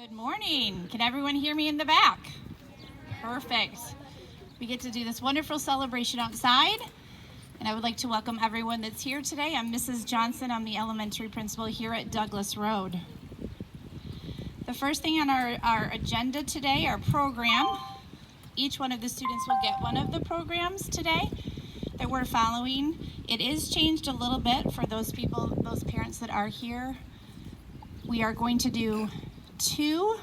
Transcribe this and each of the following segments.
Good morning. Can everyone hear me in the back? Perfect. We get to do this wonderful celebration outside, and I would like to welcome everyone that's here today. I'm Mrs. Johnson. I'm the elementary principal here at Douglas Road. The first thing on our agenda today, our program, each one of the students will get one of the programs today that we're following. It is changed a little bit for those parents that are here. We are going to do 2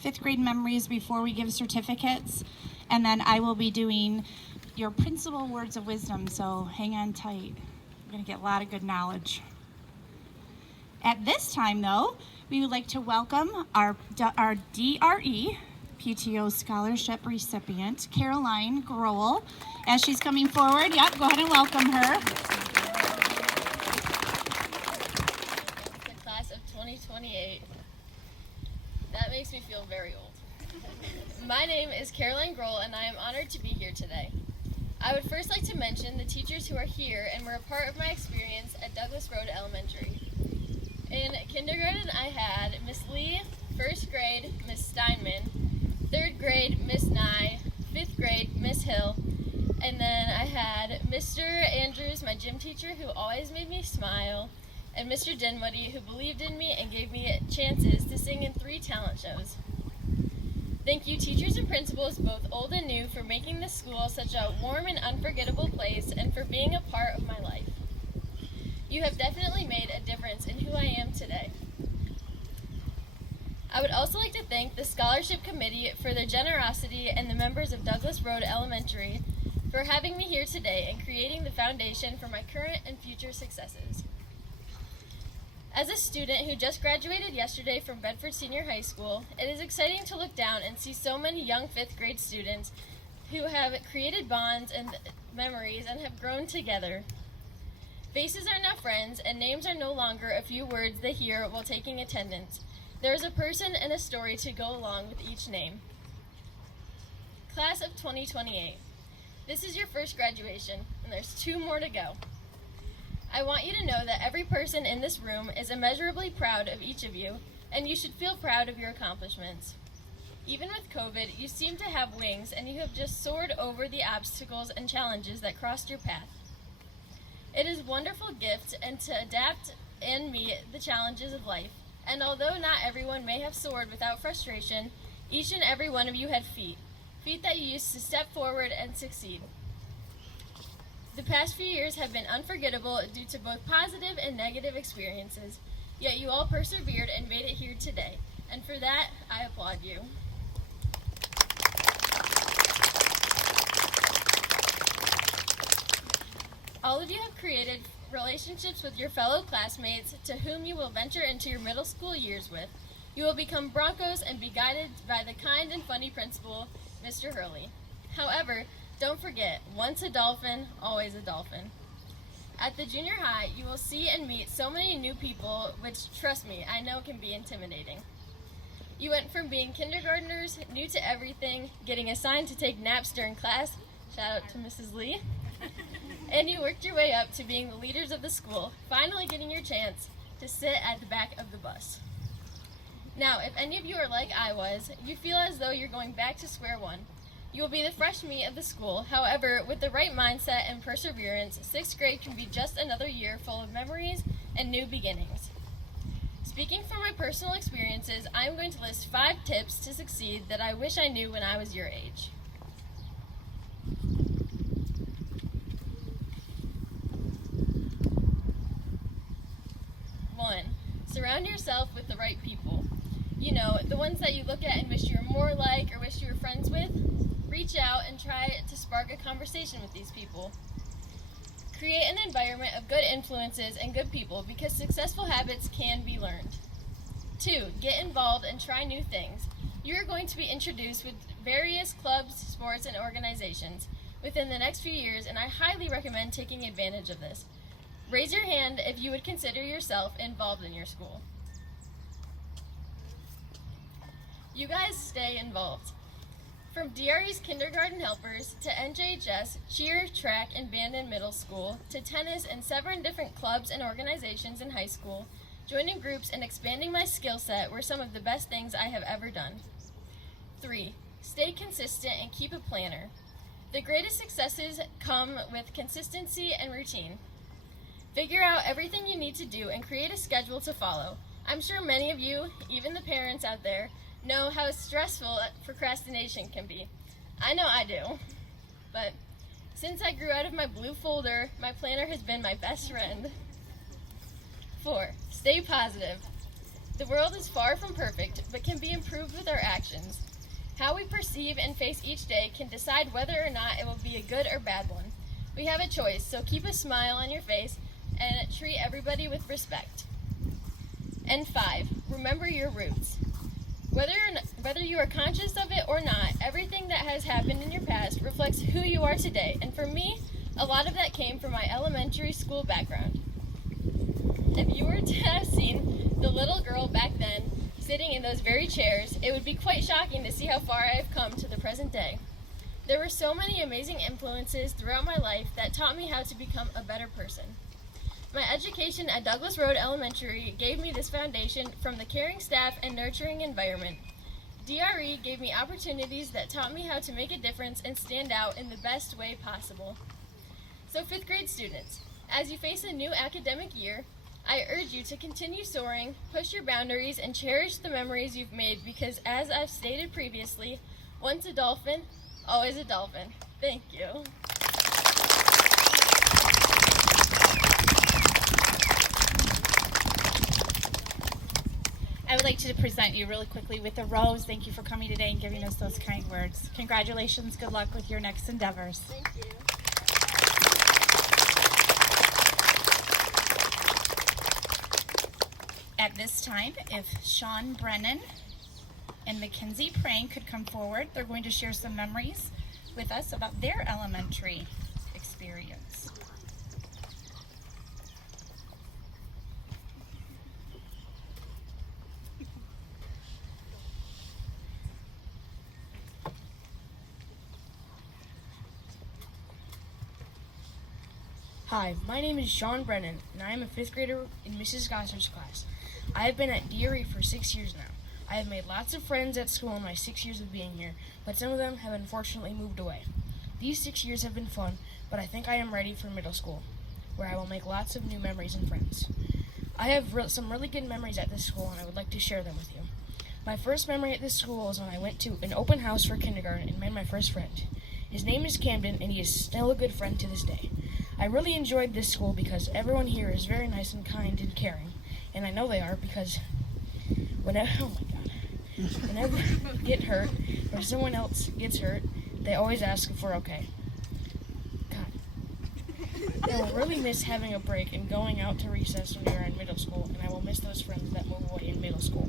fifth grade memories before we give certificates, and then I will be doing your principal words of wisdom, so hang on tight. You're going to get a lot of good knowledge. At this time, though, we would like to welcome our DRE PTO scholarship recipient, Caroline Grohl, as she's coming forward. Yep, go ahead and welcome her. The class of 2028. That makes me feel very old. My name is Caroline Grohl, and I am honored to be here today. I would first like to mention the teachers who are here and were a part of my experience at Douglas Road Elementary. In kindergarten, I had Miss Lee, first grade, Miss Steinman, third grade, Miss Nye, fifth grade, Miss Hill, and then I had Mr. Andrews, my gym teacher, who always made me smile, and Mr. Dinwiddie, who believed in me and gave me chances to sing in 3 talent shows. Thank you, teachers and principals, both old and new, for making this school such a warm and unforgettable place and for being a part of my life. You have definitely made a difference in who I am today. I would also like to thank the Scholarship Committee for their generosity and the members of Douglas Road Elementary for having me here today and creating the foundation for my current and future successes. As a student who just graduated yesterday from Bedford Senior High School, it is exciting to look down and see so many young 5th grade students who have created bonds and memories and have grown together. Faces are now friends, and names are no longer a few words they hear while taking attendance. There is a person and a story to go along with each name. Class of 2028. This is your first graduation, and there's 2 more to go. I want you to know that every person in this room is immeasurably proud of each of you, and you should feel proud of your accomplishments. Even with COVID, you seem to have wings, and you have just soared over the obstacles and challenges that crossed your path. It is a wonderful gift and to adapt and meet the challenges of life, and although not everyone may have soared without frustration, each and every one of you had feet that you used to step forward and succeed. The past few years have been unforgettable due to both positive and negative experiences, yet you all persevered and made it here today, and for that, I applaud you. All of you have created relationships with your fellow classmates to whom you will venture into your middle school years with. You will become Broncos and be guided by the kind and funny principal, Mr. Hurley. However, don't forget, once a dolphin, always a dolphin. At the junior high, you will see and meet so many new people, which, trust me, I know can be intimidating. You went from being kindergartners, new to everything, getting assigned to take naps during class, shout out to Mrs. Lee, and you worked your way up to being the leaders of the school, finally getting your chance to sit at the back of the bus. Now, if any of you are like I was, you feel as though you're going back to square one. You will be the fresh meat of the school. However, with the right mindset and perseverance, 6th grade can be just another year full of memories and new beginnings. Speaking from my personal experiences, I am going to list 5 tips to succeed that I wish I knew when I was your age. 1. Surround yourself with the right people. You know, the ones that you look at and wish you were more like or wish you were friends with. Reach out and try to spark a conversation with these people. Create an environment of good influences and good people because successful habits can be learned. 2. Get involved and try new things. You are going to be introduced with various clubs, sports, and organizations within the next few years, and I highly recommend taking advantage of this. Raise your hand if you would consider yourself involved in your school. You guys stay involved. From DRE's kindergarten helpers to NJHS, cheer, track, and band in middle school, to tennis and 7 different clubs and organizations in high school, Joining groups and expanding my skill set were some of the best things I have ever done. 3. Stay consistent and keep a planner. The greatest successes come with consistency and routine. Figure out everything you need to do and create a schedule to follow. I'm sure many of you, even the parents out there, know how stressful procrastination can be. I know I do. But since I grew out of my blue folder, my planner has been my best friend. 4. Stay positive. The world is far from perfect, but can be improved with our actions. How we perceive and face each day can decide whether or not it will be a good or bad one. We have a choice, so keep a smile on your face and treat everybody with respect. And 5, remember your roots. Whether you are conscious of it or not, everything that has happened in your past reflects who you are today. And for me, a lot of that came from my elementary school background. If you were to have seen the little girl back then sitting in those very chairs, it would be quite shocking to see how far I have come to the present day. There were so many amazing influences throughout my life that taught me how to become a better person. My education at Douglas Road Elementary gave me this foundation from the caring staff and nurturing environment. DRE gave me opportunities that taught me how to make a difference and stand out in the best way possible. So 5th grade students, as you face a new academic year, I urge you to continue soaring, push your boundaries, and cherish the memories you've made because, as I've stated previously, once a dolphin, always a dolphin. Thank you. I would like to present you really quickly with a rose. Thank you for coming today and giving us those kind words. Congratulations. Good luck with your next endeavors. Thank you. At this time, if Sean Brennan and Mackenzie Prang could come forward, they're going to share some memories with us about their elementary experience. Hi, my name is Sean Brennan, and I am a 5th grader in Mrs. Gossard's class. I have been at DRE for 6 years now. I have made lots of friends at school in my 6 years of being here, but some of them have unfortunately moved away. These 6 years have been fun, but I think I am ready for middle school, where I will make lots of new memories and friends. I have some really good memories at this school, and I would like to share them with you. My first memory at this school is when I went to an open house for kindergarten and made my first friend. His name is Camden, and he is still a good friend to this day. I really enjoyed this school because everyone here is very nice and kind and caring. And I know they are because whenever I get hurt or someone else gets hurt, they always ask if we're okay. God. I will really miss having a break and going out to recess when we are in middle school, and I will miss those friends that move away in middle school.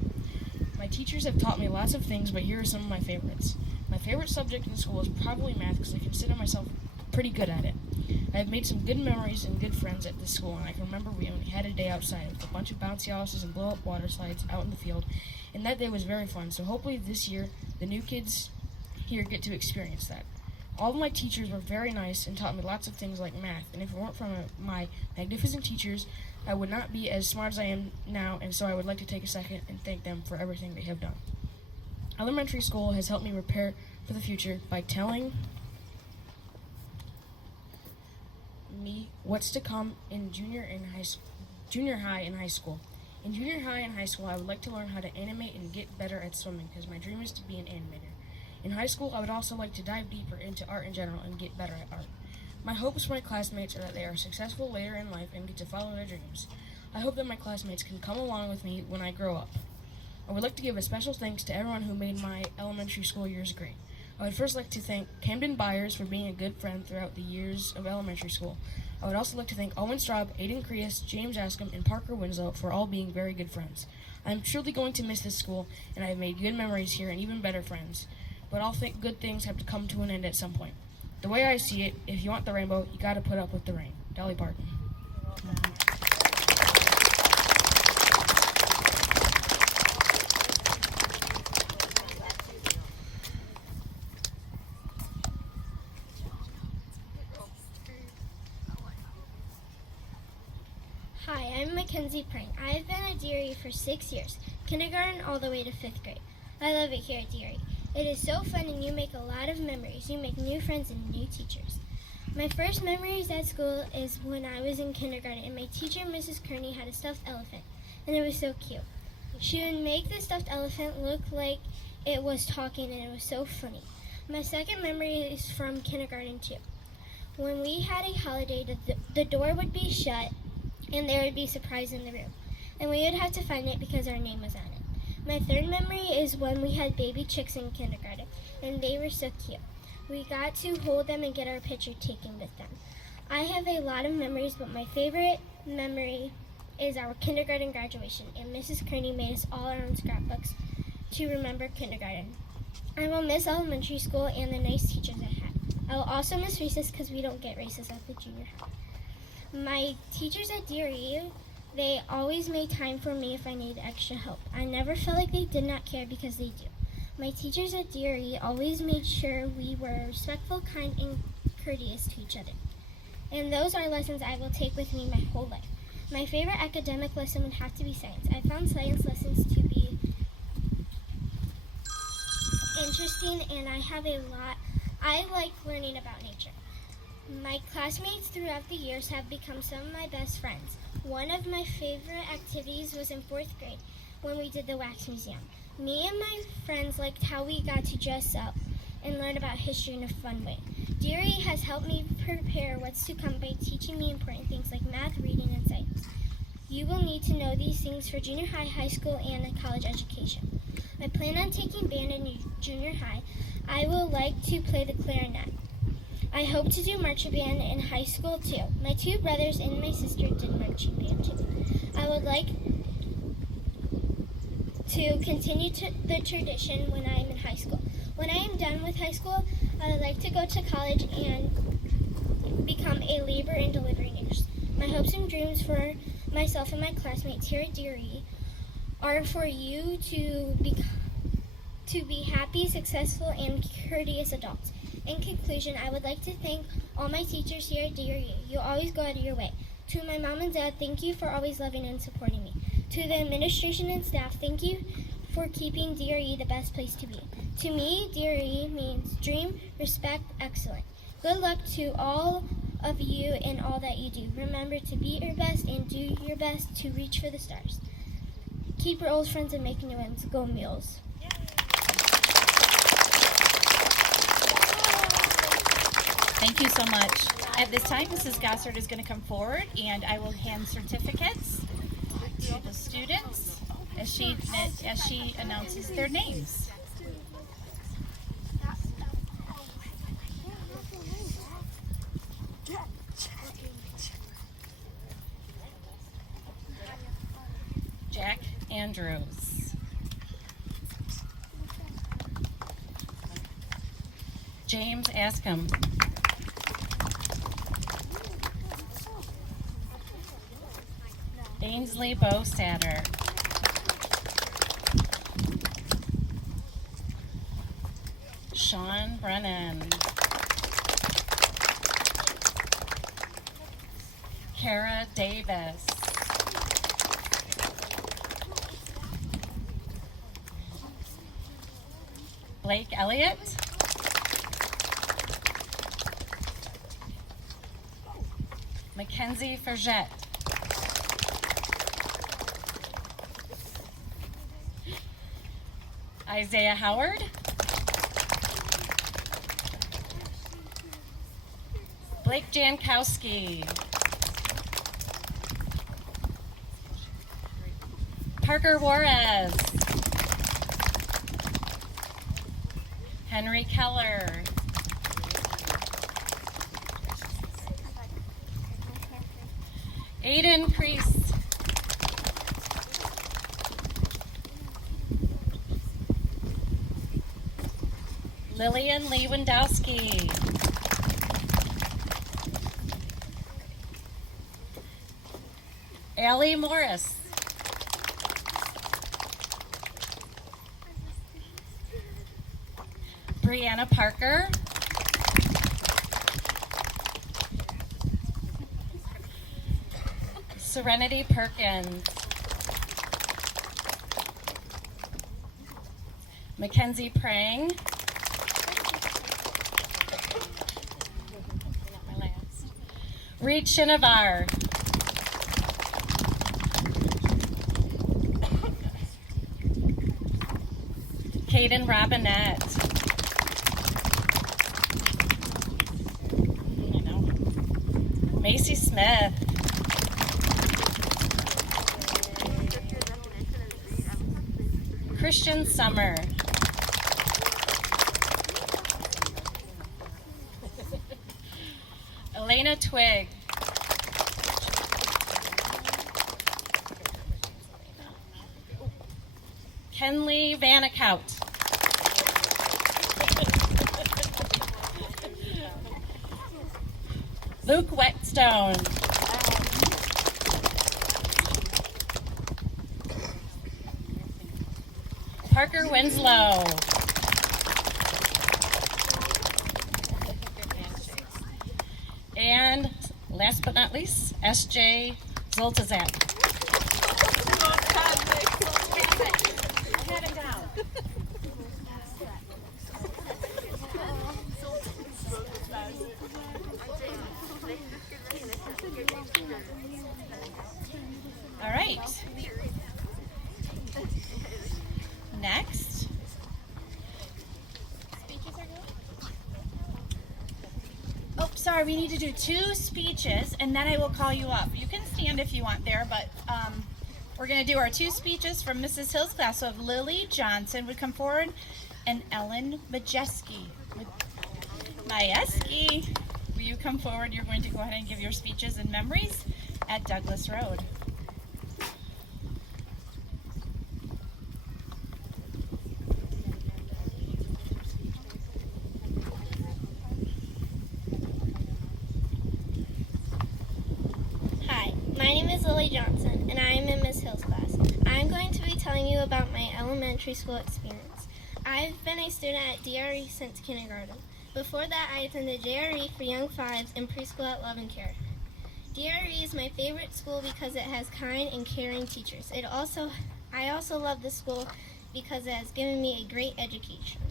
My teachers have taught me lots of things, but here are some of my favorites. My favorite subject in school is probably math because I consider myself pretty good at it. I have made some good memories and good friends at this school, and I can remember we only had a day outside with a bunch of bouncy houses and blow-up water slides out in the field, and that day was very fun, so hopefully this year the new kids here get to experience that. All of my teachers were very nice and taught me lots of things like math, and if it weren't for my magnificent teachers, I would not be as smart as I am now, and so I would like to take a second and thank them for everything they have done. Elementary school has helped me prepare for the future by telling me what's to come in junior high and high school. In junior high and high school, I would like to learn how to animate and get better at swimming because my dream is to be an animator. In high school, I would also like to dive deeper into art in general and get better at art. My hopes for my classmates are that they are successful later in life and get to follow their dreams. I hope that my classmates can come along with me when I grow up. I would like to give a special thanks to everyone who made my elementary school years great. I would first like to thank Camden Byers for being a good friend throughout the years of elementary school. I would also like to thank Owen Straub, Aiden Creas, James Ascom, and Parker Winslow for all being very good friends. I am truly going to miss this school, and I have made good memories here and even better friends. But all good things have to come to an end at some point. The way I see it, if you want the rainbow, you gotta put up with the rain. Dolly Parton. Hi, I'm Mackenzie Prang. I have been at DRE for 6 years, kindergarten all the way to 5th grade. I love it here at DRE. It is so fun and you make a lot of memories. You make new friends and new teachers. My first memories at school is when I was in kindergarten and my teacher, Mrs. Kearney, had a stuffed elephant, and it was so cute. She would make the stuffed elephant look like it was talking, and it was so funny. My second memory is from kindergarten too. When we had a holiday, the door would be shut and there would be a surprise in the room, and we would have to find it because our name was on it. My third memory is when we had baby chicks in kindergarten, and they were so cute. We got to hold them and get our picture taken with them. I have a lot of memories, but my favorite memory is our kindergarten graduation, and Mrs. Kearney made us all our own scrapbooks to remember kindergarten. I will miss elementary school and the nice teachers I had. I will also miss recess because we don't get recess at the junior high. My teachers at DRE, they always made time for me if I needed extra help. I never felt like they did not care because they do. My teachers at DRE always made sure we were respectful, kind, and courteous to each other. And those are lessons I will take with me my whole life. My favorite academic lesson would have to be science. I found science lessons to be interesting, and I like learning about nature. My classmates throughout the years have become some of my best friends. One of my favorite activities was in 4th grade when we did the wax museum. Me and my friends liked how we got to dress up and learn about history in a fun way. DRE has helped me prepare what's to come by teaching me important things like math, reading, and science. You will need to know these things for junior high, high school, and college education. I plan on taking band in junior high. I will like to play the clarinet. I hope to do marching band in high school too. My 2 brothers and my sister did marching band too. I would like to continue the tradition when I am in high school. When I am done with high school, I would like to go to college and become a labor and delivery nurse. My hopes and dreams for myself and my classmates here at DRE are for you to be happy, successful, and courteous adults. In conclusion, I would like to thank all my teachers here at DRE. You always go out of your way. To my mom and dad, thank you for always loving and supporting me. To the administration and staff, thank you for keeping DRE the best place to be. To me, DRE means dream, respect, excellent. Good luck to all of you in all that you do. Remember to be your best and do your best to reach for the stars. Keep your old friends and make new ones. Go Mules. Thank you so much. At this time, Mrs. Gossard is going to come forward, and I will hand certificates to the students as she announces their names. Jack Andrews. James Askham. Ainsley Bosatter. Sean Brennan. Kara Davis. Blake Elliott. Mackenzie Fergette. Isaiah Howard. Blake Jankowski. Parker Juarez. Henry Keller. Aiden Crease. Lillian Lewandowski. Allie Morris. Brianna Parker. Serenity Perkins. Mackenzie Prang. Reed Shinavar. Caden Robinette. Macy Smith. Christian Summer. Elena Twig. Kenley Vanakout. Luke Whetstone. Parker Winslow. And last but not least, S.J. Zoltazak. All right. Next. Oh, sorry, we need to do 2 speeches, and then I will call you up. You can stand if you want there, but we're going to do our 2 speeches from Mrs. Hill's class. So if Lily Johnson would come forward, and Ellen Majeski. Will you come forward? You're going to go ahead and give your speeches and memories at Douglas Road. Hi, my name is Lily Johnson, and I am in Miss Hill's class. I'm going to be telling you about my elementary school experience. I've been a student at DRE since kindergarten. Before that, I attended DRE for Young Fives and preschool at Love and Care. DRE is my favorite school because it has kind and caring teachers. I also love this school because it has given me a great education.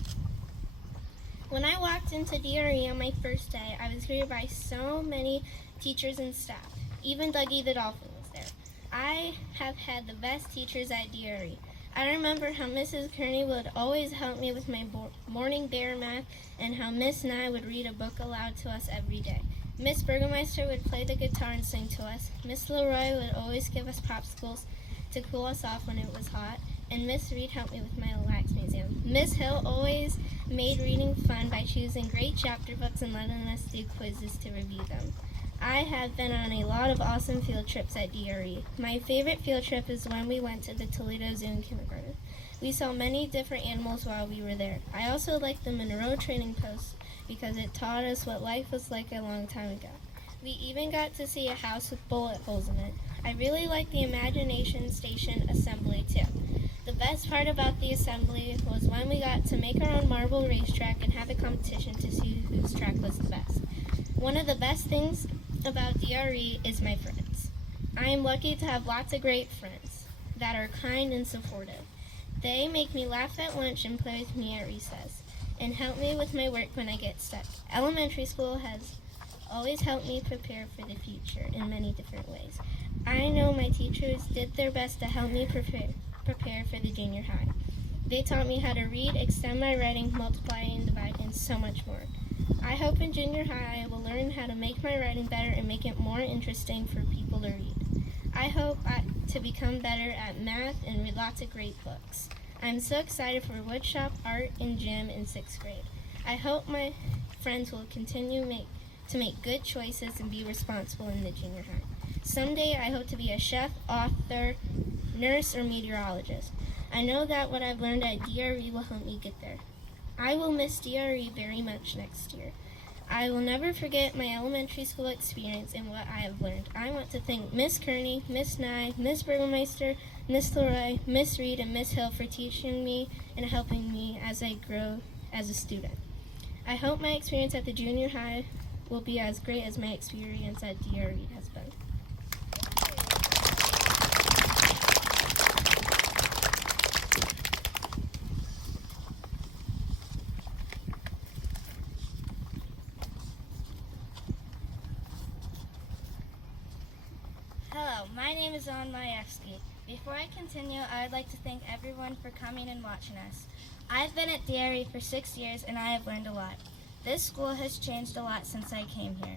When I walked into DRE on my first day, I was greeted by so many teachers and staff. Even Dougie the Dolphin was there. I have had the best teachers at DRE. I remember how Mrs. Kearney would always help me with my morning bear math and how Miss Nye would read a book aloud to us every day. Miss Burgomeister would play the guitar and sing to us. Miss Leroy would always give us popsicles to cool us off when it was hot. And Miss Reed helped me with my Wax Museum. Miss Hill always made reading fun by choosing great chapter books and letting us do quizzes to review them. I have been on a lot of awesome field trips at DRE. My favorite field trip is when we went to the Toledo Zoo in kindergarten. We saw many different animals while we were there. I also liked the Monroe Training Post because it taught us what life was like a long time ago. We even got to see a house with bullet holes in it. I really liked the Imagination Station assembly too. The best part about the assembly was when we got to make our own marble racetrack and have a competition to see whose track was the best. One of the best things about DRE is my friends. I am lucky to have lots of great friends that are kind and supportive. They make me laugh at lunch and play with me at recess and help me with my work when I get stuck. Elementary school has always helped me prepare for the future in many different ways. I know my teachers did their best to help me prepare for the junior high. They taught me how to read, extend my writing, multiply and divide, and so much more. I hope in junior high I will learn how to make my writing better and make it more interesting for people to read. I hope to become better at math and read lots of great books. I'm so excited for woodshop, art, and gym in 6th grade. I hope my friends will continue to make good choices and be responsible in the junior high. Someday I hope to be a chef, author, nurse, or meteorologist. I know that what I've learned at DRE will help me get there. I will miss DRE very much next year. I will never forget my elementary school experience and what I have learned. I want to thank Miss Kearney, Miss Nye, Miss Burgomeister, Miss Leroy, Miss Reed, and Miss Hill for teaching me and helping me as I grow as a student. I hope my experience at the junior high will be as great as my experience at DRE has been. Zon Majewski. Before I continue, I would like to thank everyone for coming and watching us. I've been at DRE for 6 years and I have learned a lot. This school has changed a lot since I came here.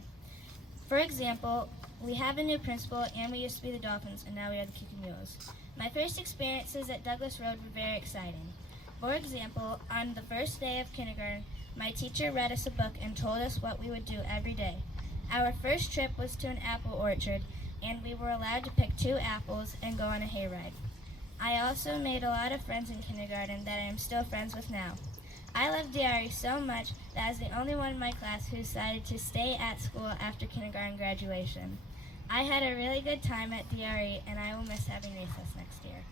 For example, we have a new principal and we used to be the Dolphins and now we are the Kicking Mules. My first experiences at Douglas Road were very exciting. For example, on the first day of kindergarten, my teacher read us a book and told us what we would do every day. Our first trip was to an apple orchard, and we were allowed to pick 2 apples and go on a hayride. I also made a lot of friends in kindergarten that I am still friends with now. I love DRE so much that I was the only one in my class who decided to stay at school after kindergarten graduation. I had a really good time at DRE, and I will miss having recess next year.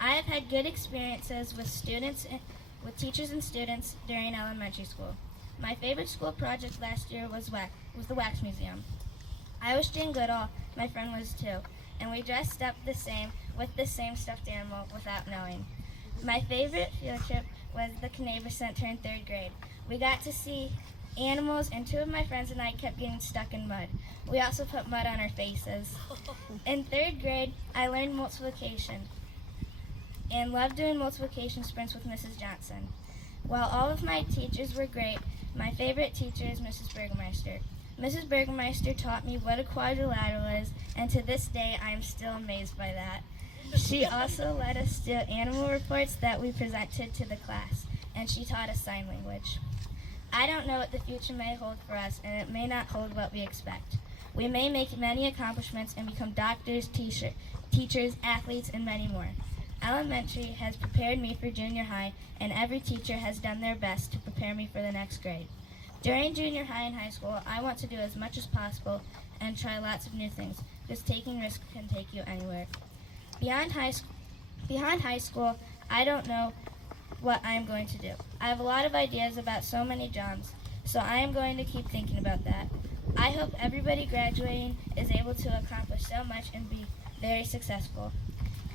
I have had good experiences with teachers and students during elementary school. My favorite school project last year was the Wax Museum. I was Jane Goodall, my friend was too, and we dressed up the same with the same stuffed animal without knowing. My favorite field trip was the Caneva Center in 3rd grade. We got to see animals, and 2 of my friends and I kept getting stuck in mud. We also put mud on our faces. In 3rd grade, I learned multiplication and loved doing multiplication sprints with Mrs. Johnson. While all of my teachers were great, my favorite teacher is Mrs. Burgermeister. Mrs. Burgermeister taught me what a quadrilateral is, and to this day I am still amazed by that. She also let us do animal reports that we presented to the class, and she taught us sign language. I don't know what the future may hold for us, and it may not hold what we expect. We may make many accomplishments and become doctors, teachers, athletes, and many more. Elementary has prepared me for junior high, and every teacher has done their best to prepare me for the next grade. During junior high and high school, I want to do as much as possible and try lots of new things, because taking risks can take you anywhere. Beyond high school, I don't know what I am going to do. I have a lot of ideas about so many jobs, so I am going to keep thinking about that. I hope everybody graduating is able to accomplish so much and be very successful.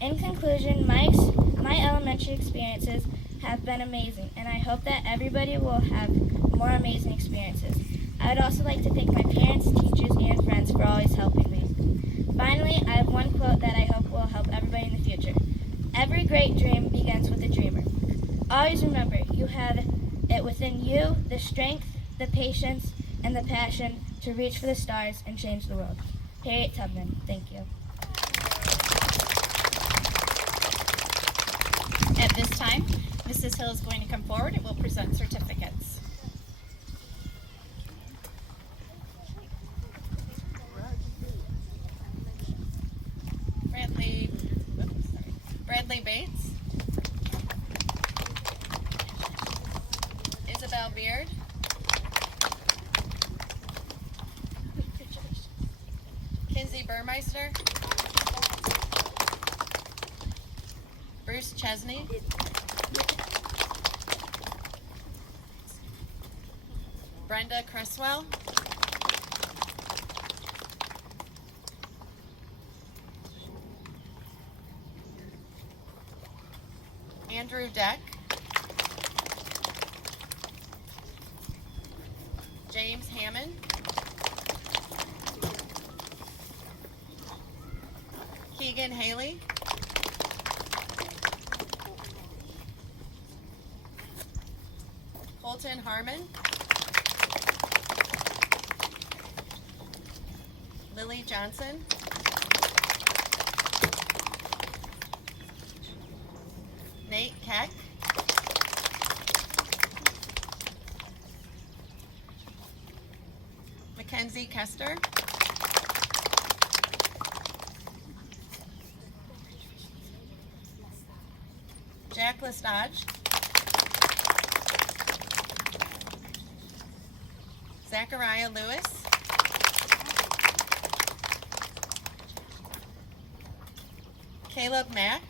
In conclusion, my elementary experiences have been amazing, and I hope that everybody will have more amazing experiences. I would also like to thank my parents, teachers, and friends for always helping me. Finally, I have one quote that I hope will help everybody in the future. Every great dream begins with a dreamer. Always remember, you have it within you, the strength, the patience, and the passion to reach for the stars and change the world. Harriet Tubman, thank you. At this time, Mrs. Hill is going to come forward and will present certificates. Bradley Bates, Isabel Beard, Kinsey Burmeister, Bruce Chesney, Brenda Cresswell, Andrew Deck, James Hammond, Keegan Haley, Colton Harmon, Lily Johnson, Nate Keck, Mackenzie Kester, Jack Lestage, Zachariah Lewis, Caleb Mack,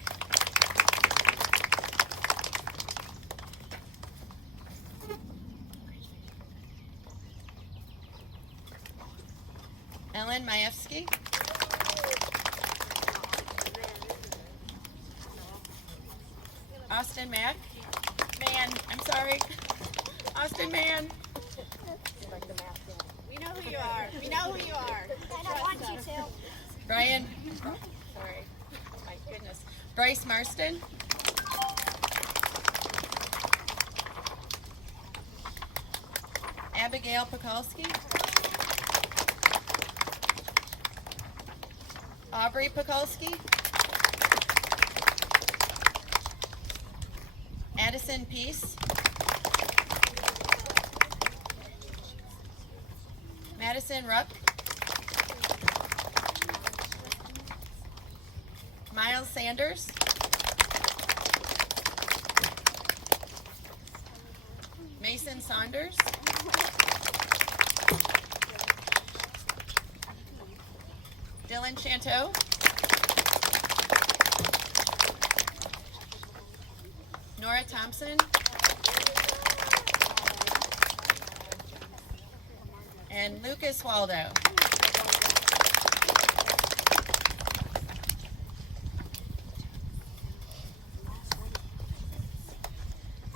Ellen Majewski, Austin Mack, I'm sorry, Austin Mann. We know who you are. We know who you are. I don't want you to. Brian, Bryce Marston. Abigail Pekulski. Aubrey Pekulski. Addison Peace. Madison Rupp. Miles Sanders. Mason Saunders. Dylan Chanteau. Nora Thompson. And Lucas Waldo.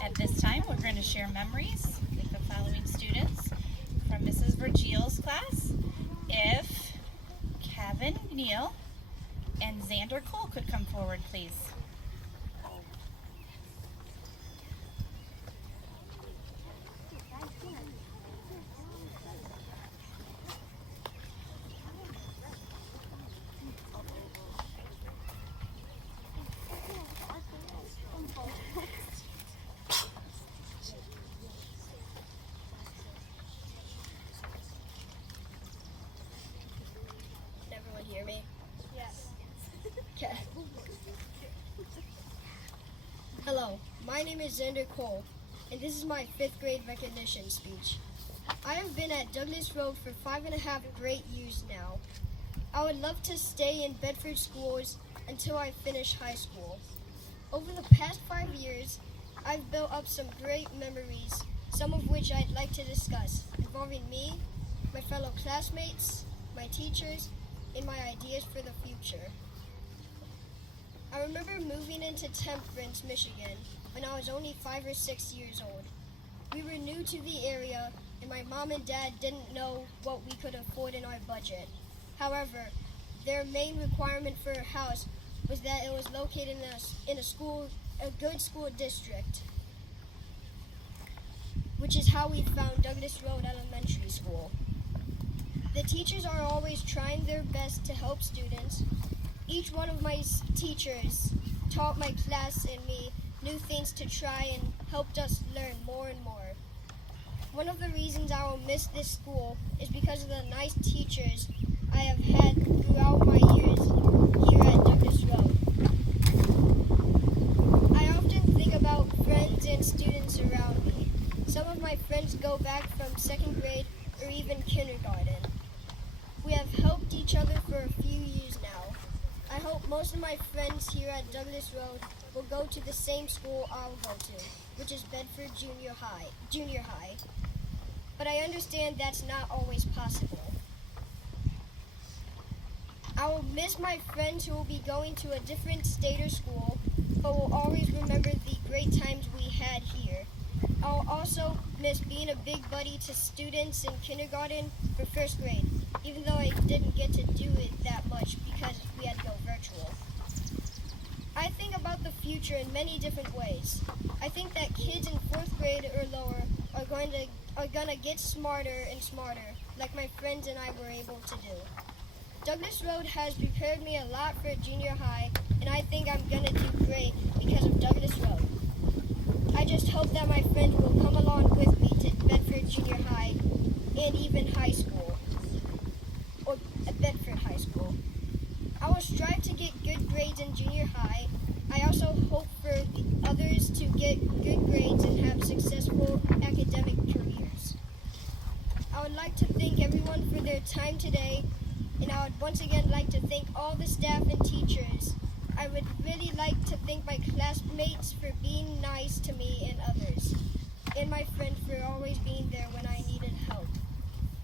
At this time, we're going to share memories with the following students from Mrs. Virgil's class. If Kevin Neal and Xander Cole could come forward, please. Can everyone hear me? Yes. Okay. Hello, my name is Xander Cole, and this is my 5th grade recognition speech. I have been at Douglas Road for 5.5 great years now. I would love to stay in Bedford schools until I finish high school. Over the past 5 years, I've built up some great memories, some of which I'd like to discuss, involving me, my fellow classmates, my teachers, and my ideas for the future. I remember moving into Temperance, Michigan, when I was only 5 or 6 years old. We were new to the area, and my mom and dad didn't know what we could afford in our budget. However, their main requirement for a house was that it was located in a good school district, which is how we found Douglas Road Elementary School. The teachers are always trying their best to help students. Each one of my teachers taught my class and me new things to try and helped us learn more and more. One of the reasons I will miss this school is because of the nice teachers I have had throughout my years here at Douglas Road. I often think about friends and students around me. Some of my friends go back from 2nd grade or even kindergarten. We have helped each other for a few years now. I hope most of my friends here at Douglas Road will go to the same school I'll go to, which is Bedford Junior High. But I understand that's not always possible. I will miss my friends who will be going to a different state or school, but will always remember the great times we had here. I'll also miss being a big buddy to students in kindergarten for 1st grade, even though I didn't get to do it that much because we had to go virtual. I think about the future in many different ways. I think that kids in 4th grade or lower are gonna get smarter and smarter, like my friends and I were able to do. Douglas Road has prepared me a lot for junior high, and I think I'm gonna do great because of Douglas Road. I just hope that my friends will come along with me to Bedford Junior High and even high school, or Bedford High School. I will strive to get good grades in junior high. I also hope for others to get good grades and have successful academic careers. I would like to thank everyone for their time today, and I would once again like to thank all the staff and teachers. I would really like to thank my classmates for being nice to me and others, and my friends for always being there when I needed help.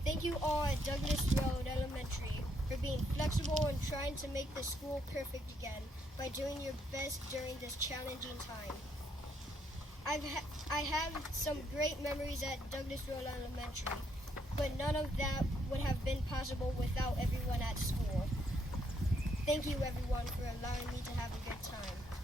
Thank you all at Douglas Road Elementary for being flexible and trying to make the school perfect again by doing your best during this challenging time. I have some great memories at Douglas Road Elementary, but none of that would have been possible without everyone at school. Thank you everyone for allowing me to have a good time.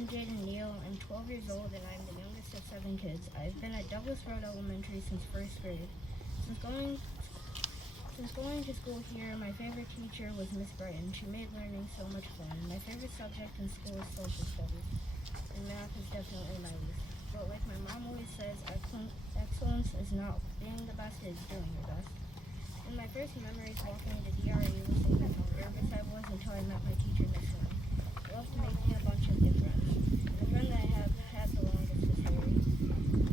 I'm Jaden Neal. I'm 12 years old and I'm the youngest of 7 kids. I've been at Douglas Road Elementary since 1st grade. Since going to school here, my favorite teacher was Miss Brighton. She made learning so much fun. My favorite subject in school is social studies, and math is definitely my least. But like my mom always says, excellence is not being the best, it's doing your best. And my first memories walking into DRE was seeing how nervous I was until I met my teacher, Miss Lynn. She loved making a bunch of new friends. The friend that I have had the longest is Harry.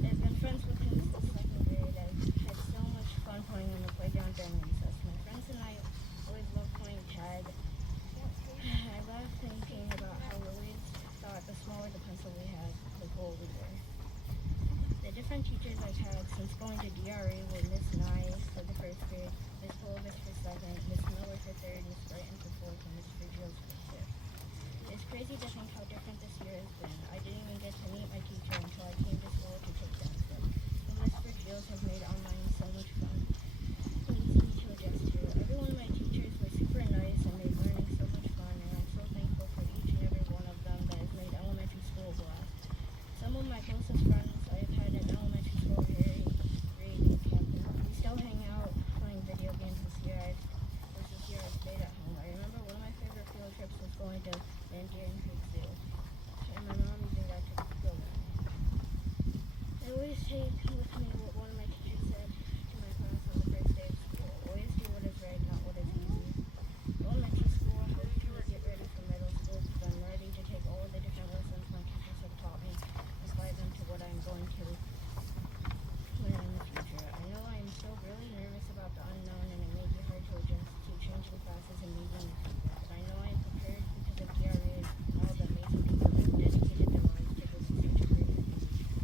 I've been friends with him since 2nd grade. I've had so much fun playing on the playground during recess. My friends and I always loved playing tag. I love thinking about how we always thought the smaller the pencil we had, the cooler we were. The different teachers I've had since going to DRE were Miss Nye for the 1st grade, Miss Pulvis for 2nd, Miss Miller for 3rd, Miss Brighton for 4th, and Miss Virgils for 5th. It's crazy to think how different this year has been. I didn't even get to meet my teacher until I came to school to take benefit. And Miss Virgils has made online so much fun and easy to adjust to. Every one of my teachers was super nice and made learning so much fun, and I'm so thankful for each and every one of them that has made elementary school a blast. Some of my closest friends I've had in elementary school are Harry, Reed, and Camden. We still hang out playing video games this year. I stayed at home. I remember one of my favorite field trips was going to Van Buren Creek Zoo, and my mom even got to go with me. I always take with me what one of my teachers said to my class on the first day of school. Always do what is right, not what is easy. Elementary school helped me get ready for middle school because I'm ready to take all of the different lessons my teachers have taught me and apply them to what I'm going to learn in the future. I know I'm still really nervous about the unknown, and it may be hard to adjust to changing classes and meeting new people, but I know I am prepared because of DRE and all the amazing people who have dedicated their lives to building such a great future.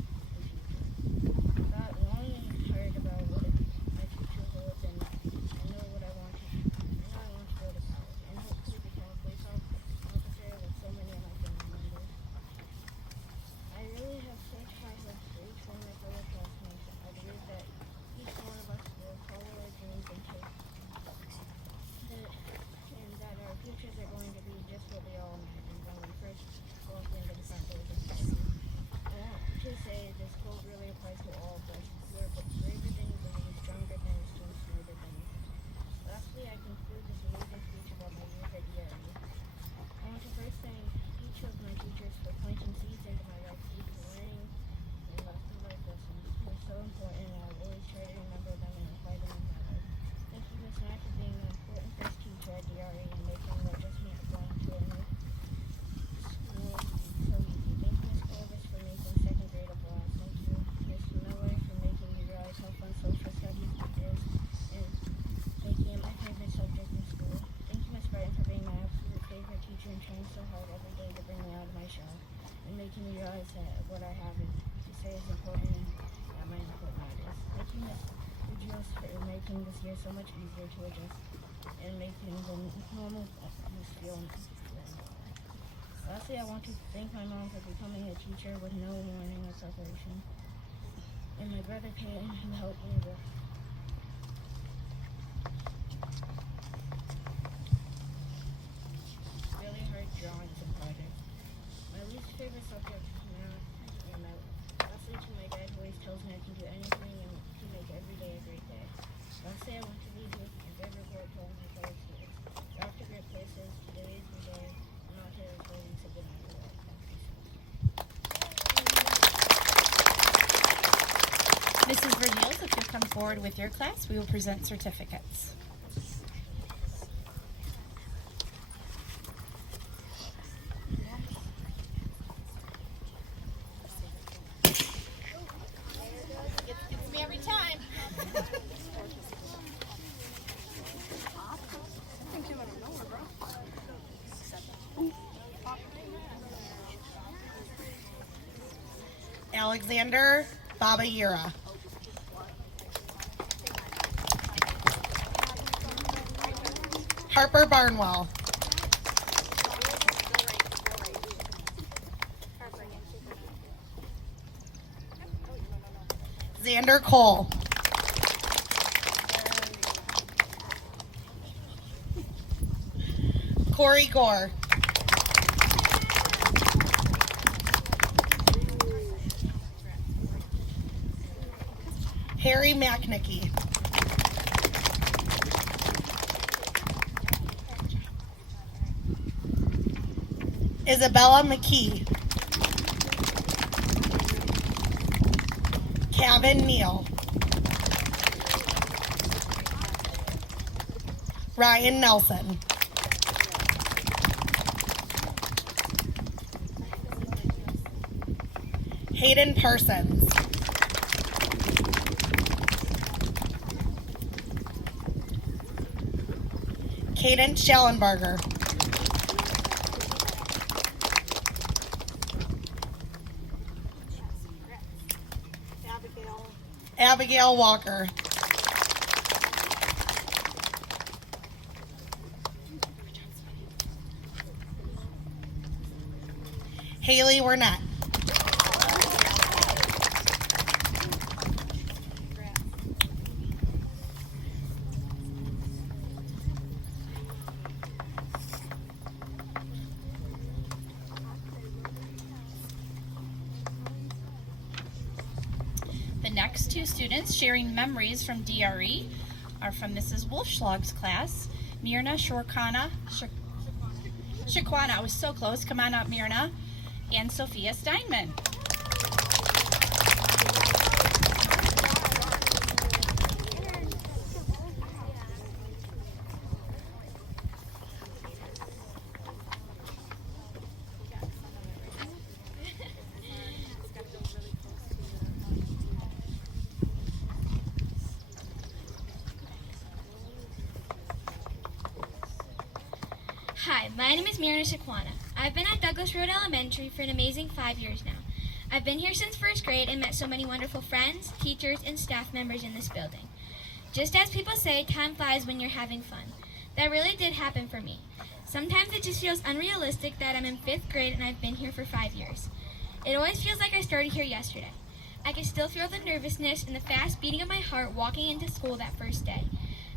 I got long and tired about what my future holds, and I know what I want to. I know I want to go to college and hopefully become a police officer like so many of my family members. I really have such high hopes for each one of my fellow classmates. I believe that each one of us will follow our dreams and that our futures are going to be just what we all imagined when we first walked into the front doors of school. I want to say this quote really applies to all of us. You are braver than you believe, stronger than you seem, smarter than you think. Lastly, I conclude this amazing speech about my years at DRE. I want to first thank each of my teachers for planting seeds into my life, seeds of learning and lasting life lessons. They're so important, and I'll always try to remember them and apply them in my life. Thank you, Miss Nye, for being an important first teacher at DRE and making the adjustment of going to a new school so easy. Thank you, Miss Pulvis, for making 2nd grade a blast. Thank you, Miss Miller, for making me realize how fun social studies is and making it my favorite subject in school. Thank you, Miss Brighton, for being my absolute favorite teacher and trying so hard every day to bring me out of my shell and making me realize that what I have to say is important and that my input matters. Thank you, Miss Virgils, for making this year so much easier to adjust and making the normal feel normal. Lastly, I want to thank my mom for becoming a teacher with no warning or preparation, and my brother Peyton, who helped me with really hard drawings and projects. My least favorite subject is math, and lastly to my dad, who always tells me I can do anything and to make every day a great day. Lastly, I want to leave you a good report to all my fellow students. You're off to great places. Today is your day. I'm not here to you to get out of the way. Mrs. Virgils, if you'll come forward with your class, we will present certificates. It's me every time. Alexander Babayira. Harper Barnwell. Xander Cole. Corey Gore. Harry McNicky. Isabella McKee. Kevin Neal. Ryan Nelson. Hayden Parsons. Cadence Schellenberger. Abigail Walker. Haley Wernette. The next two students sharing memories from DRE are from Mrs. Wolfschlag's class, Mirna Shakwana, I was so close, come on up Mirna, and Sophia Steinman. Hi, my name is Mirna Shakwana. I've been at Douglas Road Elementary for an amazing 5 years now. I've been here since first grade and met so many wonderful friends, teachers, and staff members in this building. Just as people say, time flies when you're having fun. That really did happen for me. Sometimes it just feels unrealistic that I'm in 5th grade and I've been here for 5 years. It always feels like I started here yesterday. I can still feel the nervousness and the fast beating of my heart walking into school that first day.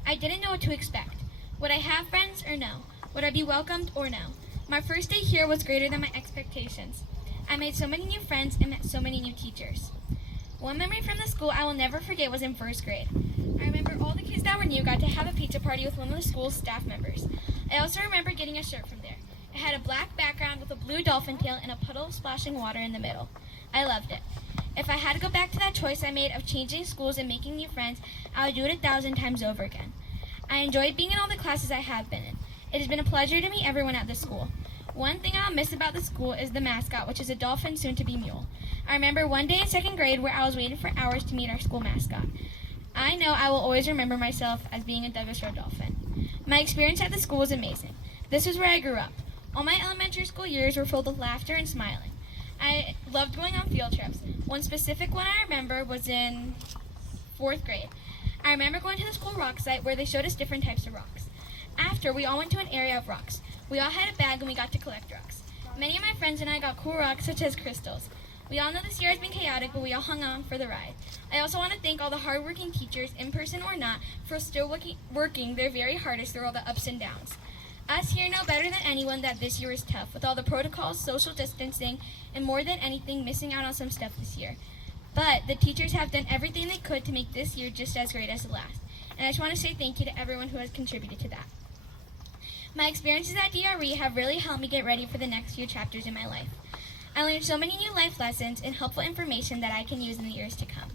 I didn't know what to expect. Would I have friends or no? Would I be welcomed or no? My first day here was greater than my expectations. I made so many new friends and met so many new teachers. One memory from the school I will never forget was in first grade. I remember all the kids that were new got to have a pizza party with one of the school's staff members. I also remember getting a shirt from there. It had a black background with a blue dolphin tail and a puddle of splashing water in the middle. I loved it. If I had to go back to that choice I made of changing schools and making new friends, I would do it 1,000 times over again. I enjoyed being in all the classes I have been in. It has been a pleasure to meet everyone at this school. One thing I'll miss about the school is the mascot, which is a dolphin, soon to be mule. I remember one day in 2nd grade where I was waiting for hours to meet our school mascot. I know I will always remember myself as being a Douglas Road Dolphin. My experience at the school was amazing. This is where I grew up. All my elementary school years were filled with laughter and smiling. I loved going on field trips. One specific one I remember was in 4th grade. I remember going to the school rock site where they showed us different types of rocks. After, we all went to an area of rocks. We all had a bag and we got to collect rocks. Many of my friends and I got cool rocks such as crystals. We all know this year has been chaotic, but we all hung on for the ride. I also want to thank all the hardworking teachers, in person or not, for still working their very hardest through all the ups and downs. Us here know better than anyone that this year is tough, with all the protocols, social distancing, and more than anything, missing out on some stuff this year. But the teachers have done everything they could to make this year just as great as the last. And I just want to say thank you to everyone who has contributed to that. My experiences at DRE have really helped me get ready for the next few chapters in my life. I learned so many new life lessons and helpful information that I can use in the years to come.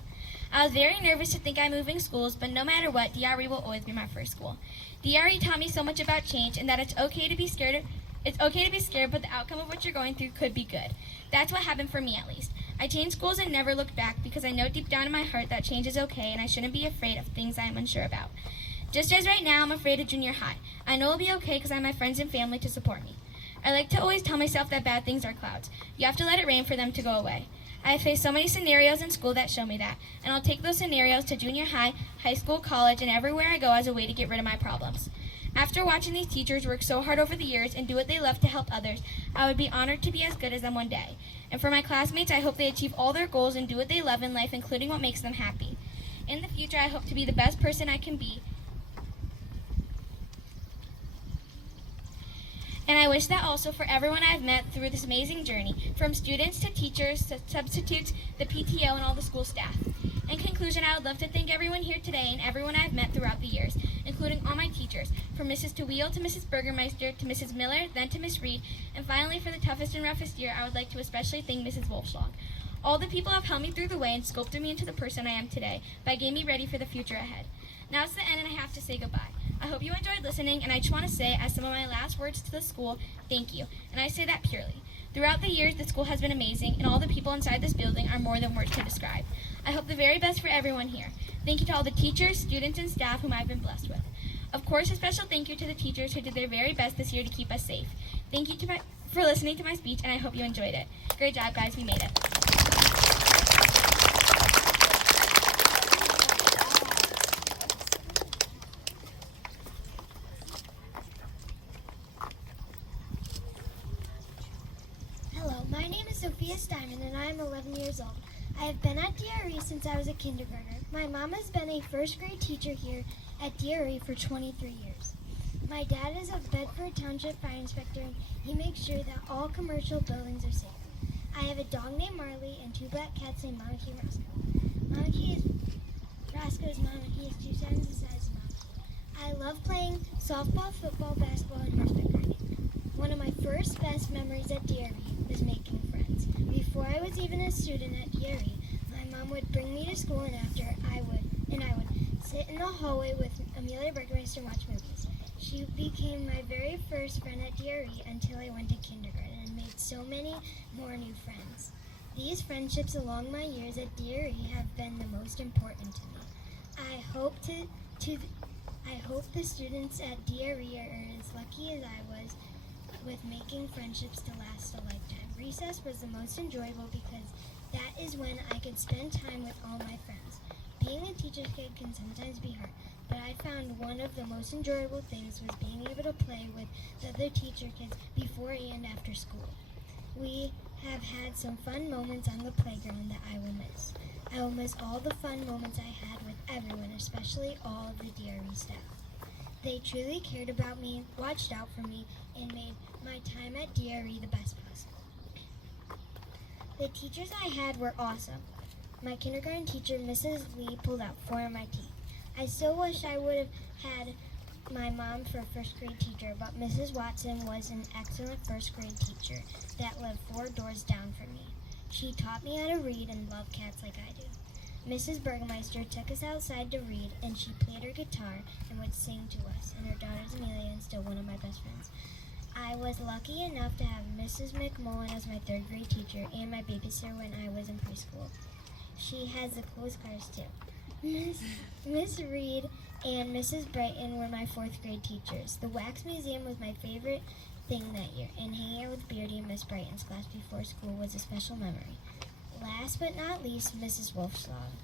I was very nervous to think I'm moving schools, but no matter what, DRE will always be my first school. DRE taught me so much about change and that it's okay to be scared, but the outcome of what you're going through could be good. That's what happened for me, at least. I changed schools and never looked back because I know deep down in my heart that change is okay and I shouldn't be afraid of things I am unsure about. Just as right now I'm afraid of junior high. I know it'll be okay because I have my friends and family to support me. I like to always tell myself that bad things are clouds. You have to let it rain for them to go away. I have faced so many scenarios in school that show me that, and I'll take those scenarios to junior high, high school, college, and everywhere I go as a way to get rid of my problems. After watching these teachers work so hard over the years and do what they love to help others, I would be honored to be as good as them one day. And for my classmates, I hope they achieve all their goals and do what they love in life, including what makes them happy. In the future, I hope to be the best person I can be. And I wish that also for everyone I've met through this amazing journey, from students to teachers to substitutes, the PTO, and all the school staff. In conclusion, I would love to thank everyone here today and everyone I've met throughout the years, including all my teachers, from Mrs. DeWheel to Mrs. Burgermeister to Mrs. Miller, then to Miss Reed, and finally for the toughest and roughest year, I would like to especially thank Mrs. Wolfschlag. All the people have held me through the way and sculpted me into the person I am today by getting me ready for the future ahead. Now it's the end and I have to say goodbye. I hope you enjoyed listening, and I just want to say, as some of my last words to the school, thank you, and I say that purely. Throughout the years, the school has been amazing, and all the people inside this building are more than words to describe. I hope the very best for everyone here. Thank you to all the teachers, students, and staff whom I've been blessed with. Of course, a special thank you to the teachers who did their very best this year to keep us safe. Thank you for listening to my speech, and I hope you enjoyed it. Great job, guys. We made it. Hello, my name is Sophia Steinman and I am 11 years old. I have been at DRE since I was a kindergartner. My mom has been a first grade teacher here at DRE for 23 years. My dad is a Bedford Township Fire Inspector and he makes sure that all commercial buildings are safe. I have a dog named Marley and 2 black cats named Monkey and Roscoe. Monkey is Roscoe's mom and he is 2 times the size of Monkey. I love playing softball, football, basketball, and horseback riding. One of my first best memories at DRE was making friends. Before I was even a student at DRE, my mom would bring me to school and after I would sit in the hallway with Amelia Burgermeister and watch movies. She became my very first friend at DRE until I went to kindergarten and made so many more new friends. These friendships along my years at DRE have been the most important to me. I hope the students at DRE are as lucky as I was with making friendships to last a lifetime. Recess was the most enjoyable because that is when I could spend time with all my friends. Being a teacher's kid can sometimes be hard, but I found one of the most enjoyable things was being able to play with the other teacher kids before and after school. We have had some fun moments on the playground that I will miss. I will miss all the fun moments I had with everyone, especially all of the DRE staff. They truly cared about me, watched out for me, and made my time at DRE the best possible. The teachers I had were awesome. My kindergarten teacher, Mrs. Lee, pulled out 4 of my teeth. I still wish I would have had my mom for a first grade teacher, but Mrs. Watson was an excellent first grade teacher that lived 4 doors down from me. She taught me how to read and love cats like I do. Mrs. Burgermeister took us outside to read, and she played her guitar and would sing to us, and her daughter's Amelia is still one of my best friends. I was lucky enough to have Mrs. McMullen as my 3rd grade teacher and my babysitter when I was in preschool. She has the coolest cars too. Miss Reed and Mrs. Brighton were my 4th grade teachers. The Wax Museum was my favorite thing that year, and hanging out with Beardy and Miss Brighton's class before school was a special memory. Last but not least, Mrs. Wolfschlag.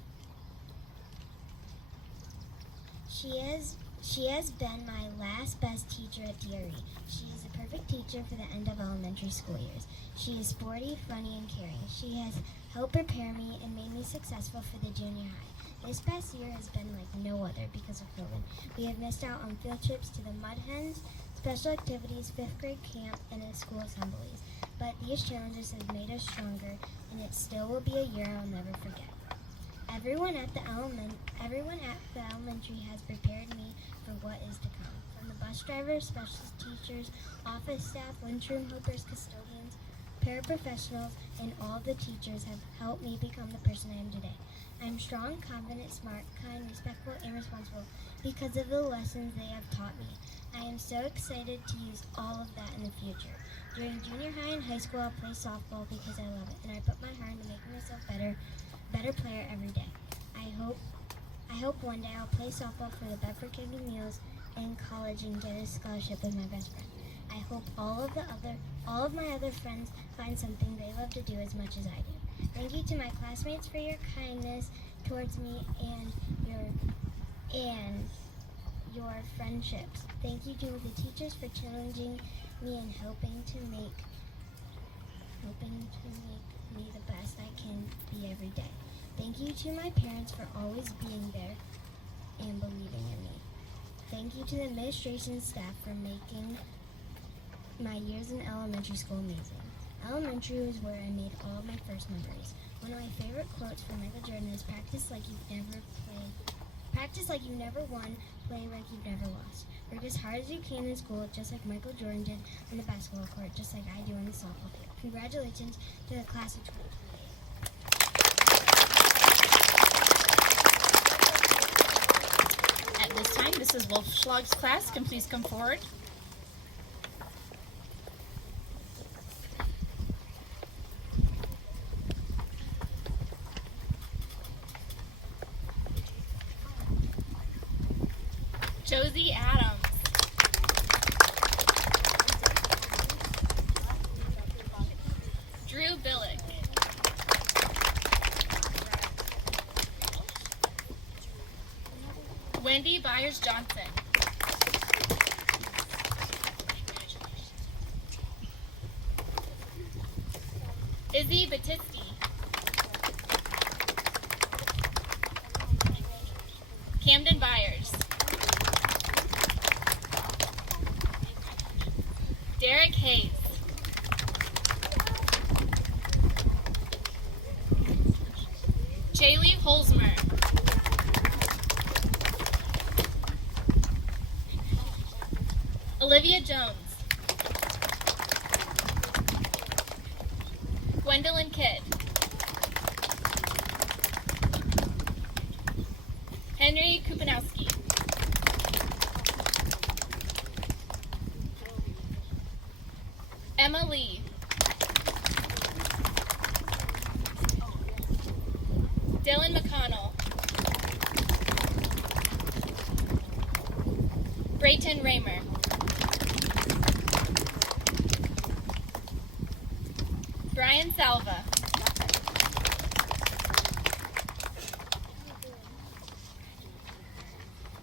She has been my last best teacher at DRE. She is the perfect teacher for the end of elementary school years. She is sporty, funny, and caring. She has helped prepare me and made me successful for the junior high. This past year has been like no other because of COVID. We have missed out on field trips to the Mud Hens, special activities, 5th grade camp, and school assemblies. But these challenges have made us stronger, and it still will be a year I'll never forget. Everyone at the elementary has prepared me for what is to come. From the bus drivers, special teachers, office staff, lunchroom helpers, custodians, paraprofessionals, and all the teachers have helped me become the person I am today. I'm strong, confident, smart, kind, respectful, and responsible because of the lessons they have taught me. I am so excited to use all of that in the future. During junior high and high school, I'll play softball because I love it, and I put my heart into making myself better player every day. I hope one day I'll play softball for the Bedford Kingdom Mules in college and get a scholarship with my best friend. I hope all of my other friends find something they love to do as much as I do. Thank you to my classmates for your kindness towards me and your friendships. Thank you to the teachers for challenging me and helping to make me the best I can be every day. Thank you to my parents for always being there and believing in me. Thank you to the administration staff for making my years in elementary school amazing. Elementary was where I made all of my first memories. One of my favorite quotes from Michael Jordan is practice like you've never won, play like you've never lost. Work as hard as you can in school, just like Michael Jordan did on the basketball court, just like I do on the softball field. Congratulations to the class of 2028. At this time, Mrs. Wolfschlag's class can please come forward. Josie Adams. Drew Billick. Wendy Byers Johnson. Izzy Battisti. Camden Byers. Derek Hayes. Jaylee Holzmer. Olivia Jones. Gwendolyn Kidd. Henry Kupanowski. Emma Lee. Dylan McConnell. Brayton Raymer. Brian Salva.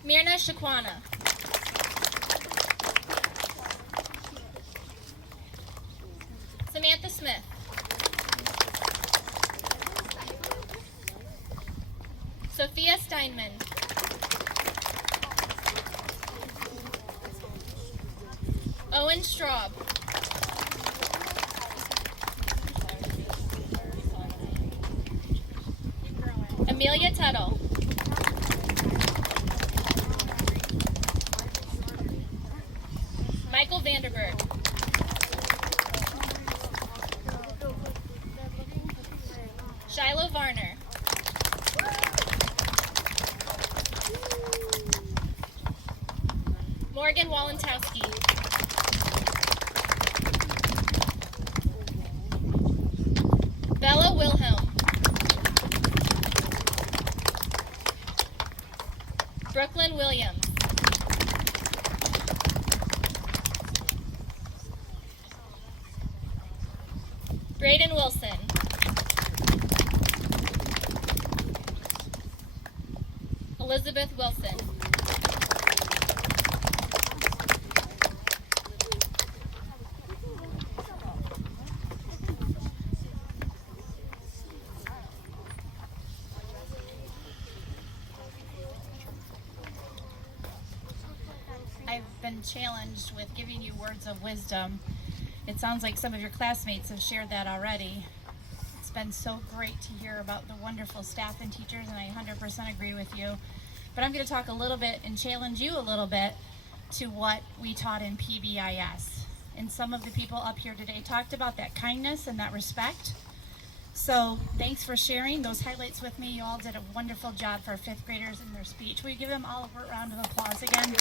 Mirna Shakwana. Samantha Smith. Sophia Steinman. Owen Straub. Amelia Tuttle. Michael Vanderberg. Shiloh Varner. Morgan Walentowski. Bella Wilhelm. Brooklyn Williams. Braden Wilson. Elizabeth Wilson. I've been challenged with giving you words of wisdom. It sounds like some of your classmates have shared that already. It's been so great to hear about the wonderful staff and teachers, and I 100% agree with you. But I'm going to talk a little bit and challenge you a little bit to what we taught in PBIS. And some of the people up here today talked about that kindness and that respect. So thanks for sharing those highlights with me. You all did a wonderful job for fifth graders in their speech. Will you give them all a round of applause again?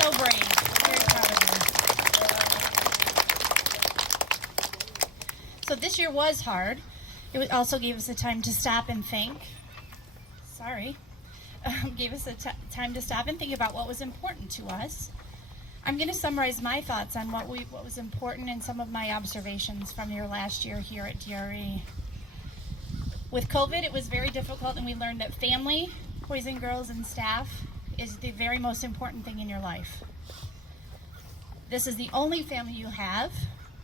So brave. Very proud of you. So this year was hard. It also gave us a time to stop and think. Gave us a time to stop and think about what was important to us. I'm going to summarize my thoughts on what was important and some of my observations from your last year here at DRE. With COVID, it was very difficult, and we learned that family, boys and girls, and staff is the very most important thing in your life. This is the only family you have.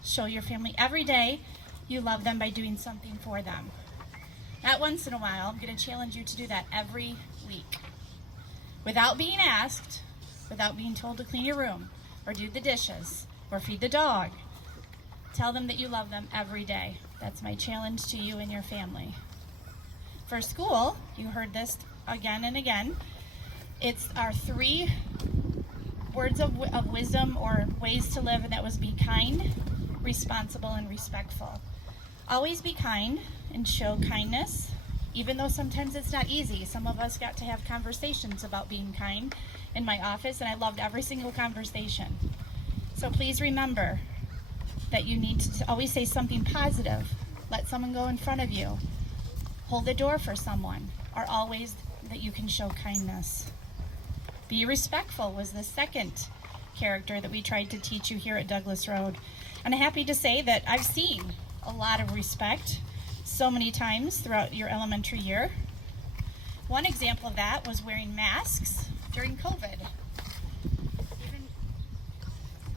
Show your family every day you love them by doing something for them. Not once in a while. I'm going to challenge you to do that every week. Without being asked, without being told to clean your room, or do the dishes, or feed the dog. Tell them that you love them every day. That's my challenge to you and your family. For school, you heard this again and again. It's our 3 words of wisdom or ways to live, and that was be kind, responsible, and respectful. Always be kind and show kindness, even though sometimes it's not easy. Some of us got to have conversations about being kind in my office, and I loved every single conversation. So please remember that you need to always say something positive. Let someone go in front of you. Hold the door for someone, or always that you can show kindness. Be respectful was the second character that we tried to teach you here at Douglas Road. And I'm happy to say that I've seen a lot of respect so many times throughout your elementary year. One example of that was wearing masks during COVID.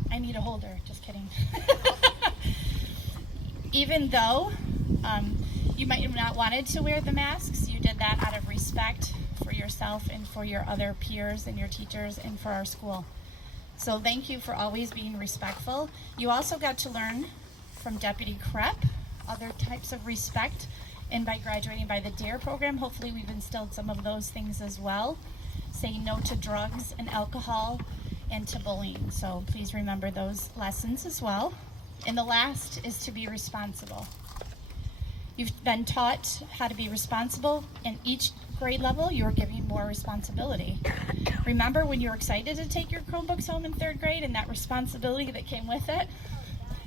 I need a holder, just kidding. Even though you might have not wanted to wear the masks, you did that out of respect for yourself and for your other peers and your teachers and for our school. So thank you for always being respectful. You also got to learn from Deputy Krepp other types of respect, and by graduating by the DRE program, hopefully we've instilled some of those things as well. Saying no to drugs and alcohol and to bullying. So please remember those lessons as well. And the last is to be responsible. You've been taught how to be responsible. In each grade level, you're giving more responsibility. Remember when you were excited to take your Chromebooks home in 3rd grade and that responsibility that came with it?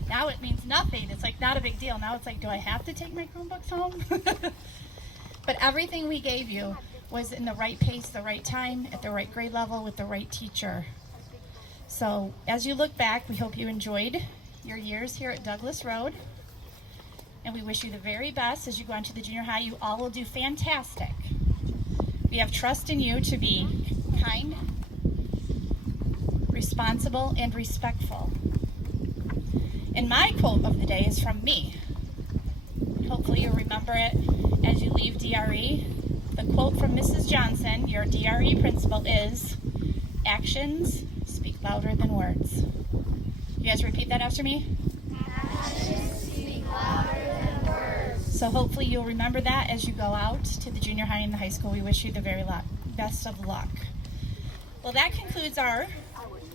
Now it means nothing. It's like not a big deal. Now it's like, do I have to take my Chromebooks home? But everything we gave you was in the right pace, the right time, at the right grade level, with the right teacher. So as you look back, we hope you enjoyed your years here at Douglas Road. And we wish you the very best as you go on to the junior high. You all will do fantastic. We have trust in you to be kind, responsible, and respectful. And my quote of the day is from me. Hopefully you'll remember it as you leave DRE. The quote from Mrs. Johnson, your DRE principal, is, "Actions speak louder than words." You guys repeat that after me? Actions speak louder than words. So hopefully you'll remember that as you go out to the junior high and the high school. We wish you the very best of luck. Well, that concludes our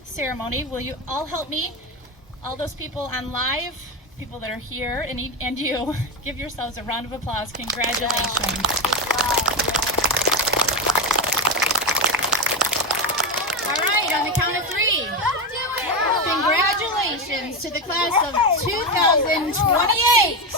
ceremony. Will you all help me? All those people on live, people that are here, and you, give yourselves a round of applause. Congratulations. All right, on the count of 3. Congratulations to the class of 2028.